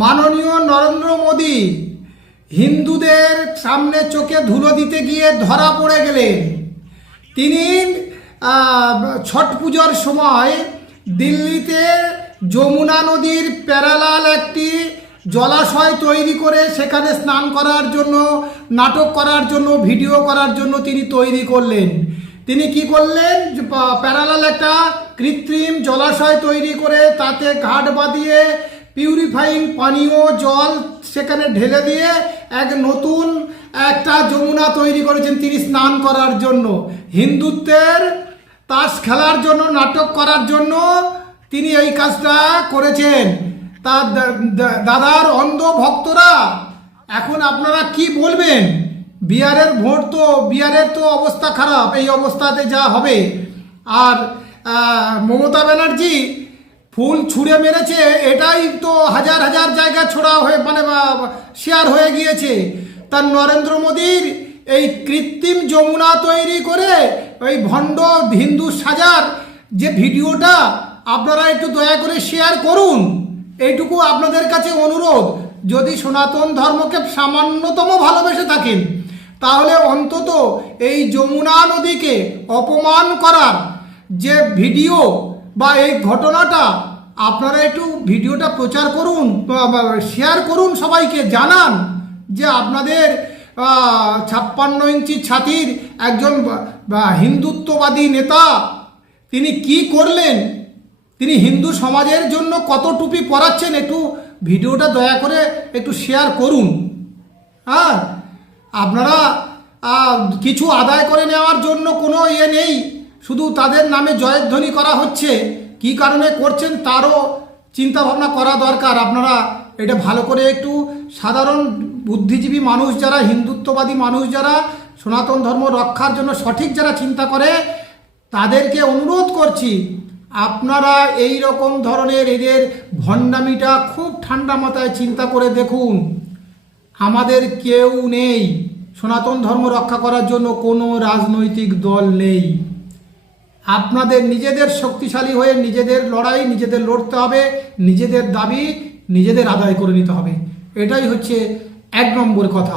মাননীয় নরেন্দ্র মোদী হিন্দুদের সামনে চোখে ধুলো দিতে গিয়ে ধরা পড়ে গেলেন। তিনি ছট পুজোর সময় দিল্লিতে যমুনা নদীর প্যারালাল একটি জলাশয় তৈরি করে সেখানে স্নান করার জন্য, নাটক করার জন্য, ভিডিও করার জন্য তিনি তৈরি করলেন। তিনি কি করলেন, প্যারালাল একটা কৃত্রিম জলাশয় তৈরি করে তাতে ঘাট বাঁধিয়ে পিউরিফাইং পানীয় জল সেখানে ঢেলে দিয়ে এক নতুন একটা যমুনা তৈরি করেছেন তিনি স্নান করার জন্য, হিন্দুত্বের তাস খেলার জন্য, নাটক করার জন্য তিনি এই কাজটা করেছেন। তার দাদার অন্ধ ভক্তরা এখন আপনারা কি বলবেন? বিহারের তো অবস্থা খারাপ, এই অবস্থাতে যা হবে। আর মমতা ব্যানার্জি ফুল ছুঁড়ে মেরেছে, এটাই তো হাজার হাজার জায়গায় ছোড়া হয়ে শেয়ার হয়ে গিয়েছে। তার নরেন্দ্র মোদীর এই কৃত্রিম যমুনা তৈরি করে ওই ভণ্ড হিন্দু সাজার যে ভিডিওটা আপনারা একটু দয়া করে শেয়ার করুন, এইটুকু আপনাদের কাছে অনুরোধ। যদি সনাতন ধর্মকে সামান্যতম ভালোবেসে থাকেন তাহলে অন্তত এই যমুনা নদীকে অপমান করার যে ভিডিও বা এই ঘটনাটা আপনারা একটু ভিডিওটা প্রচার করুন, শেয়ার করুন, সবাইকে জানান যে আপনাদের 56 ইঞ্চি ছাতির একজন হিন্দুত্ববাদী নেতা তিনি কি করলেন, তিনি হিন্দু সমাজের জন্য কত টুপি পরাচ্ছেন, একটু ভিডিওটা দয়া করে একটু শেয়ার করুন। হ্যাঁ, আপনারা কিছু আদায় করে নেওয়ার জন্য কোনো নেই, শুধু তাদের নামে জয়ধ্বনি করা হচ্ছে। কি কারণে করছেন তারও চিন্তা ভাবনা করা দরকার। আপনারা এটা ভালো করে একটু সাধারণ বুদ্ধিজীবী মানুষ যারা, হিন্দুত্ববাদী মানুষ যারা, সনাতন ধর্ম রক্ষার জন্য সঠিক যারা চিন্তা করে, তাদেরকে অনুরোধ করছি আপনারা এই রকম ধরনের এদের ভণ্ডামিটা খুব ঠান্ডা মাথায় চিন্তা করে দেখুন। আমাদের কেউ নেই, সনাতন ধর্ম রক্ষা করার জন্য কোনো রাজনৈতিক দল নেই। আপনাদের নিজেদের শক্তিশালী হয়ে নিজেদের লড়াই নিজেদের লড়তে হবে, নিজেদের দাবি নিজেদের আদায় করে নিতে হবে। এটাই হচ্ছে 1 নম্বর কথা।